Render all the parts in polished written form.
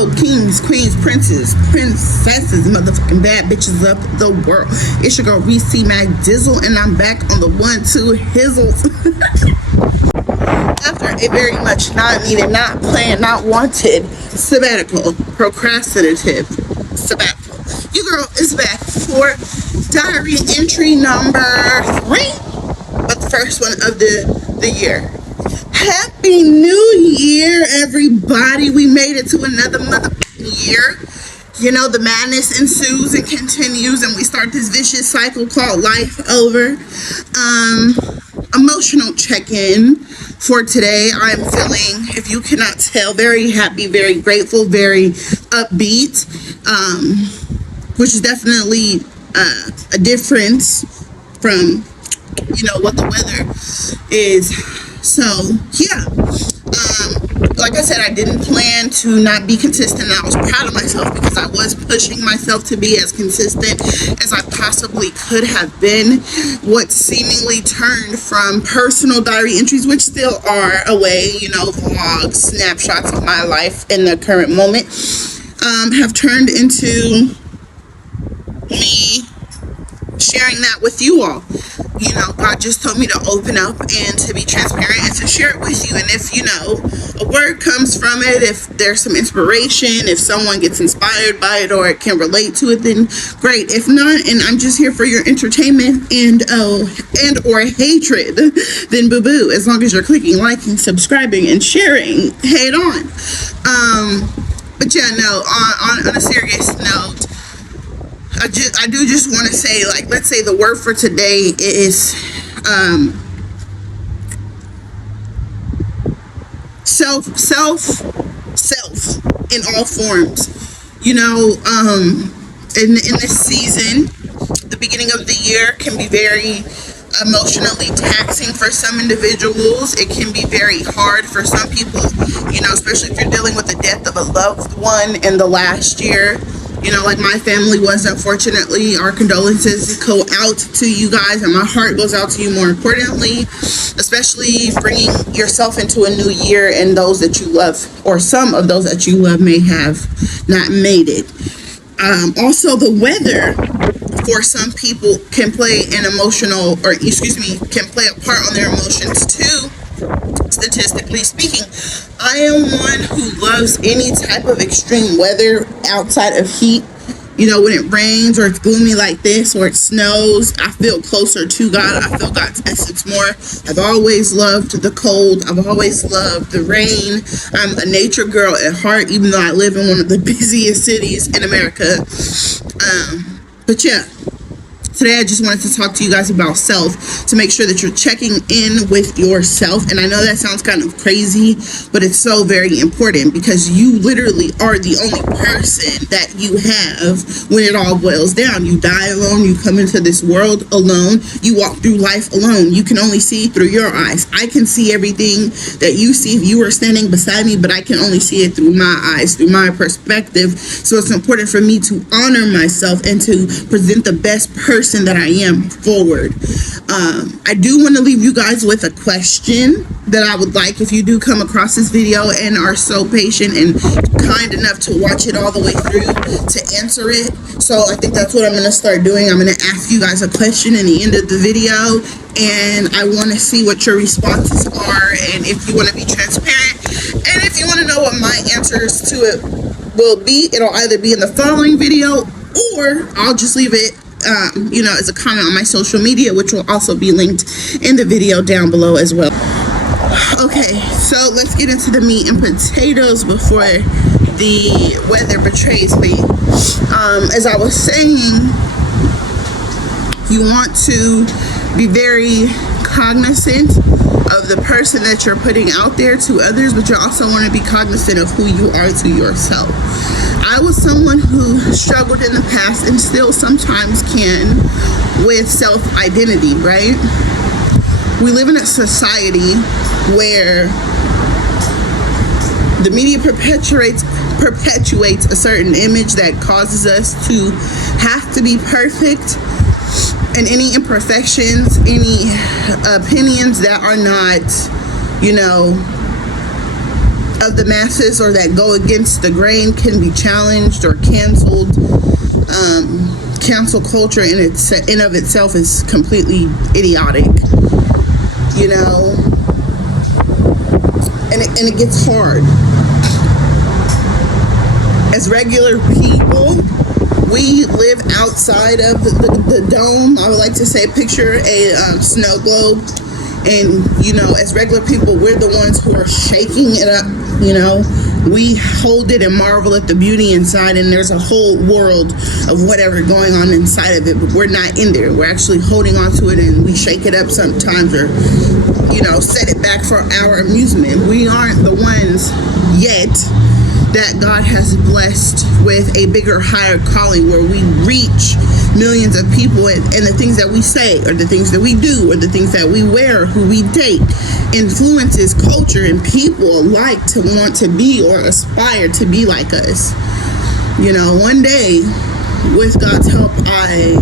Hello, kings, queens, princes, princesses, motherfucking bad bitches of the world. It's your girl Reese Mac Dizzle, and I'm back on the 1-2 hizzles. After a very much not needed, not planned, not wanted sabbatical, procrastinative sabbatical, your girl is back for diary entry number 3, but the first one of the year. Happy New Year, everybody. We made it to another motherfucking year. You know, the madness ensues and continues, and we start this vicious cycle called life over. Emotional check-in for today. I'm feeling, if you cannot tell, very happy, very grateful, very upbeat, which is definitely a difference from, you know, what the weather is. So yeah, like I said, I didn't plan to not be consistent, and I was proud of myself because I was pushing myself to be as consistent as I possibly could have been. What seemingly turned from personal diary entries, which still are a way, you know, vlogs, snapshots of my life in the current moment, have turned into me sharing that with you all. You know, God just told me to open up and to be transparent and to share it with you. And if, you know, a word comes from it, if there's some inspiration, if someone gets inspired by it or it can relate to it, then great. If not, and I'm just here for your entertainment and or hatred, then boo-boo. As long as you're clicking, liking, subscribing, and sharing, head on. But yeah, no, on a serious note, I do just want to say, like, let's say the word for today is self in all forms. You know, in this season, the beginning of the year can be very emotionally taxing for some individuals. It can be very hard for some people, you know, especially if you're dealing with the death of a loved one in the last year. You know, like my family was, unfortunately. Our condolences go out to you guys, and my heart goes out to you more importantly, especially bringing yourself into a new year, and those that you love, or some of those that you love, may have not made it. Also, the weather for some people can play can play a part on their emotions too. Statistically speaking, I am one who loves any type of extreme weather outside of heat. You know, when it rains or it's gloomy like this, or it snows, I feel closer to God. I feel God's essence more. I've always loved the cold. I've always loved the rain. I'm a nature girl at heart, even though I live in one of the busiest cities in America. But yeah. Today, I just wanted to talk to you guys about self, to make sure that you're checking in with yourself. And I know that sounds kind of crazy, but it's so very important, because you literally are the only person that you have when it all boils down. You die alone. You come into this world alone. You walk through life alone. You can only see through your eyes. I can see everything that you see if you were standing beside me, but I can only see it through my eyes, through my perspective. So it's important for me to honor myself and to present the best person that I am forward. I do want to leave you guys with a question that I would like, if you do come across this video and are so patient and kind enough to watch it all the way through, to answer it. So I think that's what I'm going to start doing. I'm going to ask you guys a question in the end of the video, and I want to see what your responses are, and if you want to be transparent, and if you want to know what my answers to it will be, it'll either be in the following video, or I'll just leave it you know, as a comment on my social media, which will also be linked in the video down below as well. Okay, so let's get into the meat and potatoes before the weather betrays me. As I was saying, you want to be very cognizant of the person that you're putting out there to others, but you also want to be cognizant of who you are to yourself. I was someone who struggled in the past, and still sometimes can, with self-identity, right? We live in a society where the media perpetuates a certain image that causes us to have to be perfect, and any imperfections, any opinions that are not, you know, of the masses or that go against the grain can be challenged or canceled. Cancel culture in of itself is completely idiotic, you know, and it gets hard. As regular people, we live outside of the dome. I would like to say, picture a snow globe. And, you know, as regular people, we're the ones who are shaking it up, you know. We hold it and marvel at the beauty inside, and there's a whole world of whatever going on inside of it, but we're not in there. We're actually holding on to it, and we shake it up sometimes or, you know, set it back for our amusement. We aren't the ones yet that God has blessed with a bigger, higher calling where we reach millions of people, and the things that we say or the things that we do or the things that we wear, who we date, influences culture and people alike to want to be or aspire to be like us. You know, one day, with God's help, I,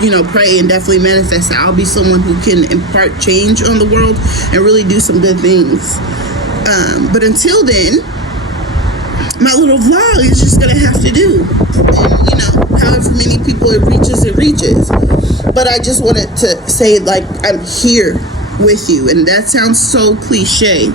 you know, pray and definitely manifest that I'll be someone who can impart change on the world and really do some good things. But until then, my little vlog is just gonna have to do, and you know, however many people it reaches. But I just wanted to say, like, I'm here with you, and that sounds so cliche,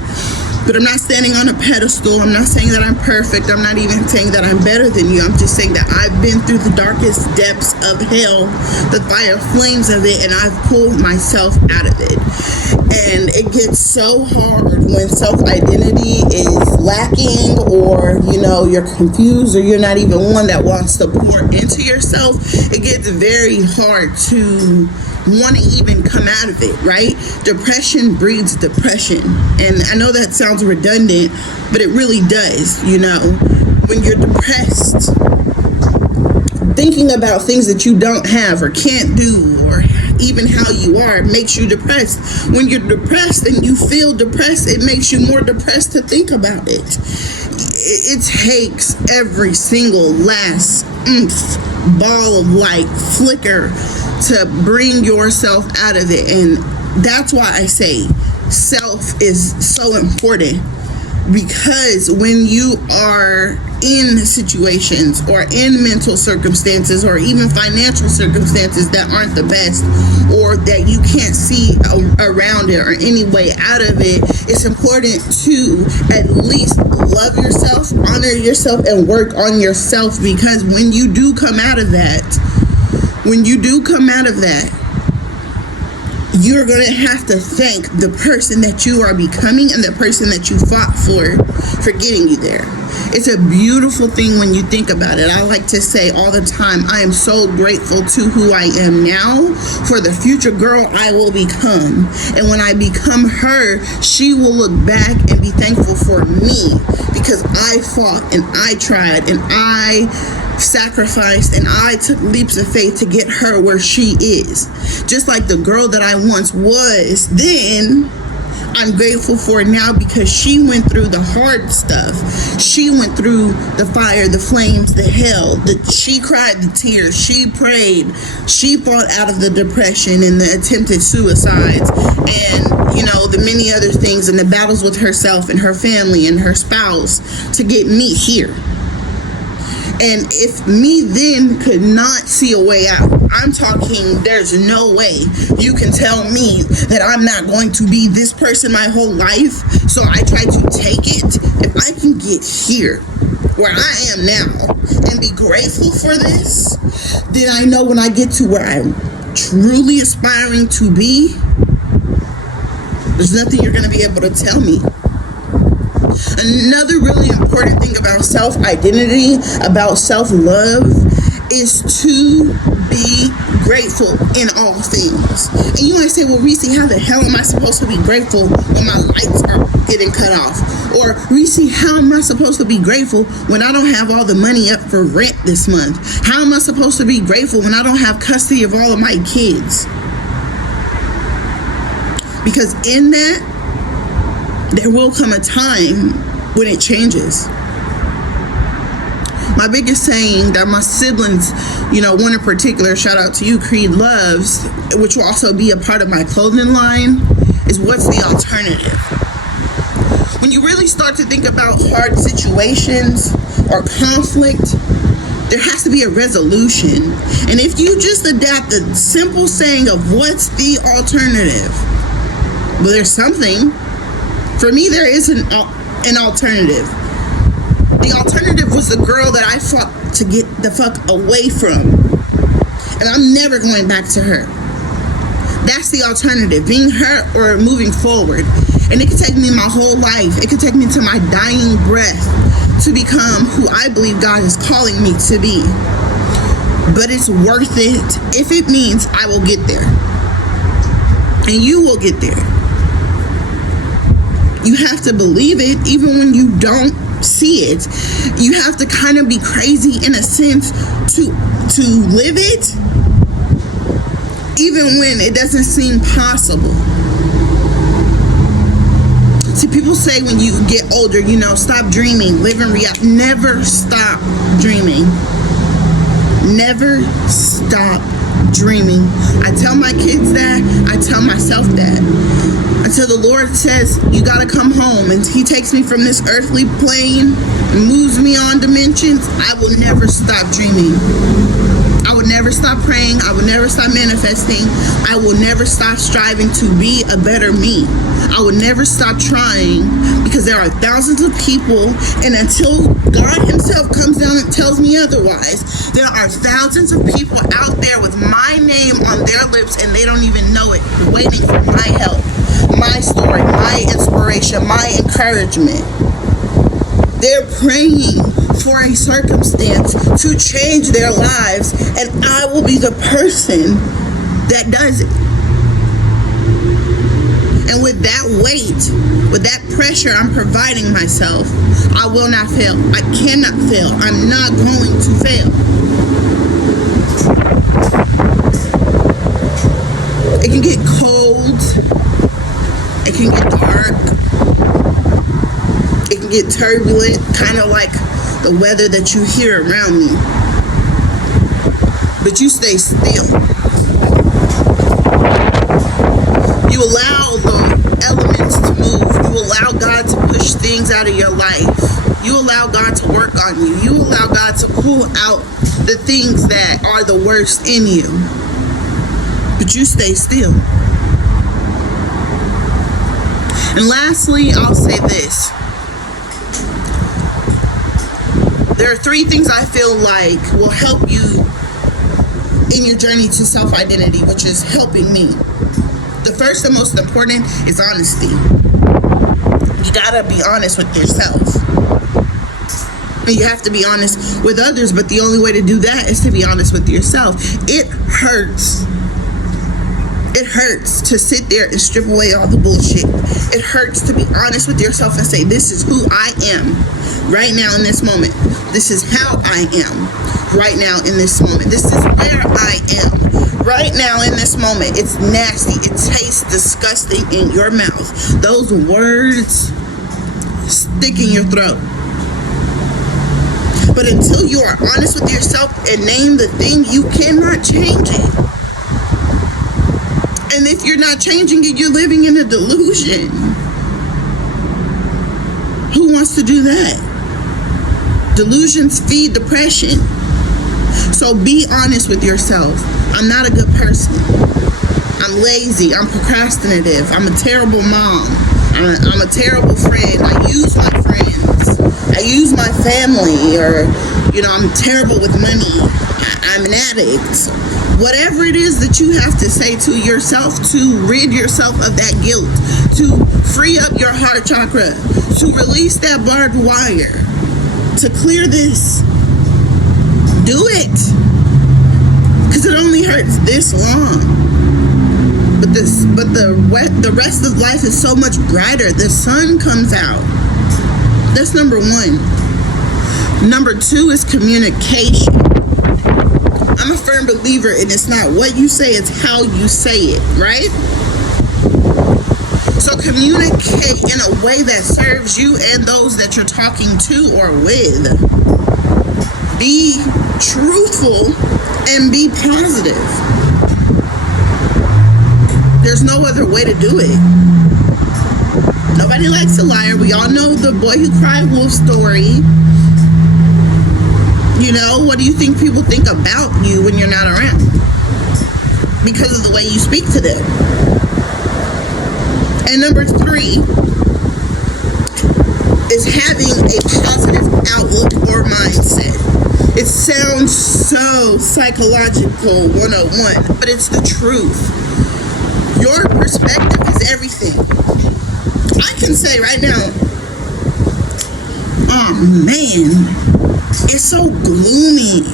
but I'm not standing on a pedestal. I'm not saying that I'm perfect. I'm not even saying that I'm better than you. I'm just saying that I've been through the darkest depths of hell, the fire flames of it, and I've pulled myself out of it. And it gets so hard when self-identity is lacking, or, you know, you're confused, or you're not even one that wants to pour into yourself. It gets very hard to want to even come out of it, right? Depression breeds depression. And I know that sounds redundant, but it really does, you know. When you're depressed, thinking about things that you don't have or can't do, or even how you are, makes you depressed. When you're depressed and you feel depressed, it makes you more depressed to think about it. It takes every single last ball of light, flicker, to bring yourself out of it. And that's why I say self is so important, because when you are in situations or in mental circumstances or even financial circumstances that aren't the best, or that you can't see around it or any way out of it, it's important to at least love yourself, honor yourself, and work on yourself. Because when you do come out of that, you're going to have to thank the person that you are becoming and the person that you fought for getting you there. It's a beautiful thing when you think about it. I like to say all the time, I am so grateful to who I am now for the future girl I will become. And when I become her, she will look back and be thankful for me, because I fought and I tried and I sacrificed and I took leaps of faith to get her where she is. Just like the girl that I once was then, I'm grateful for it now, because she went through the hard stuff. She went through the fire, the flames, the hell. She cried the tears. She prayed. She fought out of the depression and the attempted suicides, and, you know, the many other things, and the battles with herself and her family and her spouse to get me here. And if me then could not see a way out, I'm talking, there's no way you can tell me that I'm not going to be this person my whole life. So I try to take it. If I can get here where I am now and be grateful for this, then I know when I get to where I'm truly aspiring to be, there's nothing you're going to be able to tell me. Another really important thing about self-identity, about self-love, is to be grateful in all things. And you might say, well, Reese, how the hell am I supposed to be grateful when my lights are getting cut off? Or, Reese, how am I supposed to be grateful when I don't have all the money up for rent this month? How am I supposed to be grateful when I don't have custody of all of my kids? Because in that, there will come a time when it changes. My biggest saying that my siblings, you know, one in particular, shout out to you, Creed, loves, which will also be a part of my clothing line, is what's the alternative? When you really start to think about hard situations or conflict, there has to be a resolution. And if you just adapt the simple saying of what's the alternative? Well, there's something. For me, there is an alternative. The alternative was the girl that I fought to get the fuck away from. And I'm never going back to her. That's the alternative, being hurt or moving forward. And it could take me my whole life. It could take me to my dying breath to become who I believe God is calling me to be. But it's worth it if it means I will get there. And you will get there. You have to believe it even when you don't see it. You have to kind of be crazy in a sense to live it, even when it doesn't seem possible. See, people say when you get older, stop dreaming, live in reality. Never stop dreaming. Never stop dreaming. I tell my kids that. I tell myself that. Until the Lord says, you gotta come home, and He takes me from this earthly plane and moves me on dimensions, I will never stop dreaming. I will never stop praying. I will never stop manifesting. I will never stop striving to be a better me. I will never stop trying, because there are thousands of people, and until God Himself comes down and tells me otherwise, there are thousands of people out there with my name on their lips, and they don't even know it, waiting for my help, my story, my inspiration, my encouragement. They're praying for a circumstance to change their lives, and I will be the person that does it. And with that weight, with that pressure I'm providing myself, I will not fail. I cannot fail. I'm not going to fail. It can get cold. It can get dark. It can get turbulent, kind of like the weather that you hear around me. But you stay still. You allow the elements to move. You allow God to push things out of your life. You allow God to work on you. You allow God to pull out the things that are the worst in you. But you stay still. And lastly, I'll say this. There are 3 things I feel like will help you in your journey to self-identity, which is helping me. The first and most important is honesty. You gotta be honest with yourself. You have to be honest with others, but the only way to do that is to be honest with yourself. It hurts. It hurts to sit there and strip away all the bullshit. It hurts to be honest with yourself and say, this is who I am right now in this moment. This is how I am right now in this moment. This is where I am right now in this moment. It's nasty. It tastes disgusting in your mouth. Those words stick in your throat. But until you are honest with yourself and name the thing, you cannot change it. And if you're not changing it, you're living in a delusion. Who wants to do that? Delusions feed depression. So be honest with yourself. I'm not a good person. I'm lazy. I'm procrastinative. I'm a terrible mom. I'm a terrible friend. I use my friends. I use my family. Or, I'm terrible with money. I'm an addict. Whatever it is that you have to say to yourself to rid yourself of that guilt, to free up your heart chakra, to release that barbed wire, to clear this, do it. Because it only hurts this long. But the rest of life is so much brighter. The sun comes out. That's number 1. Number 2 is communication. I'm a firm believer in it's not what you say, it's how you say it, right? So communicate in a way that serves you and those that you're talking to or with. Be truthful and be positive. There's no other way to do it. Nobody likes a liar. We all know the boy who cried wolf story. You know, what do you think people think about you when you're not around? Because of the way you speak to them. And number 3 is having a positive outlook or mindset. It sounds so psychological 101, but it's the truth. Your perspective is everything. I can say right now, oh man, it's so gloomy,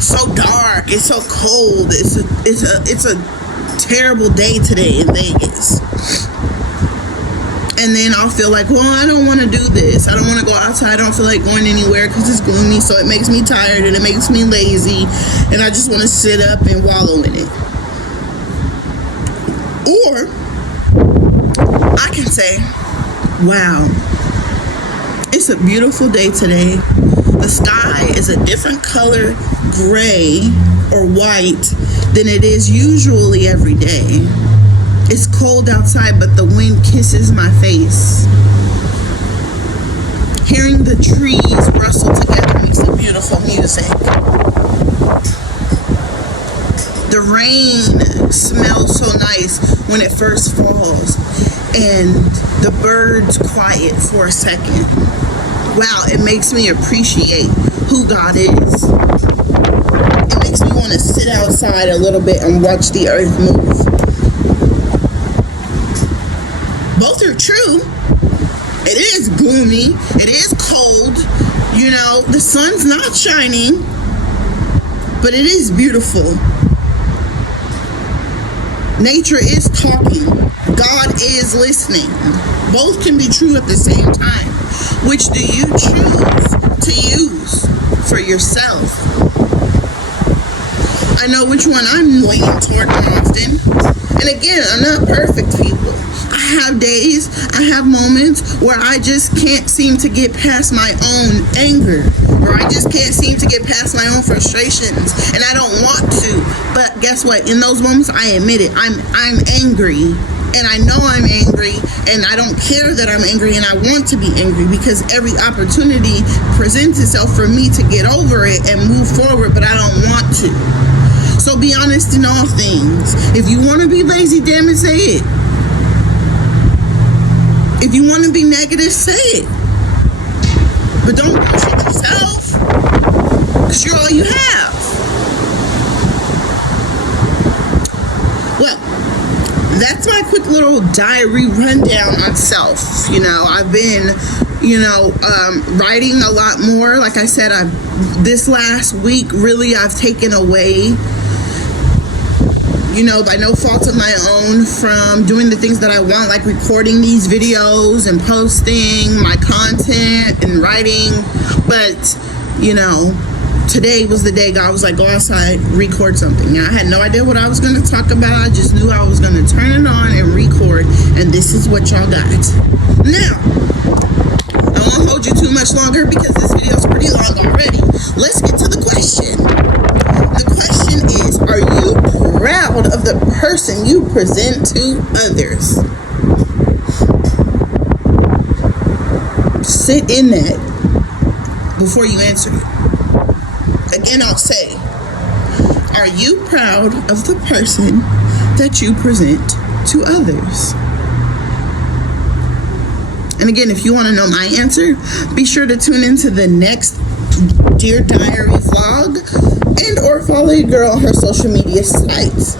so dark, it's so cold, it's a terrible day today in Vegas. And then I'll feel like, well, I don't want to do this. I don't want to go outside. I don't feel like going anywhere because it's gloomy, so it makes me tired and it makes me lazy, and I just want to sit up and wallow in it. Or I can say, wow, it's a beautiful day today. The sky is a different color, gray or white, than it is usually every day. It's cold outside, but the wind kisses my face. Hearing the trees rustle together makes a beautiful music. The rain smells so nice when it first falls, and the birds quiet for a second. Wow, it makes me appreciate who God is. It makes me want to sit outside a little bit and watch the earth move. Both are true. It is gloomy. It is cold. You know, the sun's not shining, but it is beautiful. Nature is talking. God is listening. Both can be true at the same time. Which do you choose to use for yourself? I know which one I'm leaning toward often. And again, I'm not perfect, people. I have days, I have moments where I just can't seem to get past my own anger, or I just can't seem to get past my own frustrations, and I don't want to. But guess what? In those moments, I admit it. I'm angry, and I know I'm angry, and I don't care that I'm angry, and I want to be angry because every opportunity presents itself for me to get over it and move forward, but I don't want to. So be honest in all things. If you want to be lazy, damn it, say it. If you want to be negative, say it. But don't bullshit yourself, because you're all you have. Well, that's my quick little diary rundown on self. You know, I've been, writing a lot more. Like I said, this last week, really, I've taken away, by no fault of my own, from doing the things that I want, like recording these videos and posting my content and writing. But, today was the day God was like, go outside, record something. Now, I had no idea what I was going to talk about. I just knew I was going to turn it on and record, and this is what y'all got. Now, I won't hold you too much longer because this video is pretty long already. Let's get to the question. The question is, are you proud of the person you present to others? Sit in that before you answer it. Again, I'll say, are you proud of the person that you present to others? And again, if you want to know my answer, be sure to tune into the next Dear Diary vlog, and or follow your girl on her social media sites.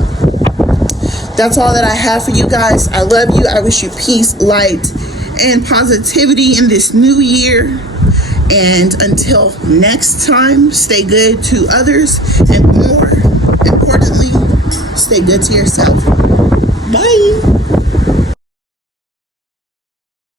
That's all that I have for you guys. I love you. I wish you peace, light, and positivity in this new year. And until next time, stay good to others, and more importantly, stay good to yourself. Bye.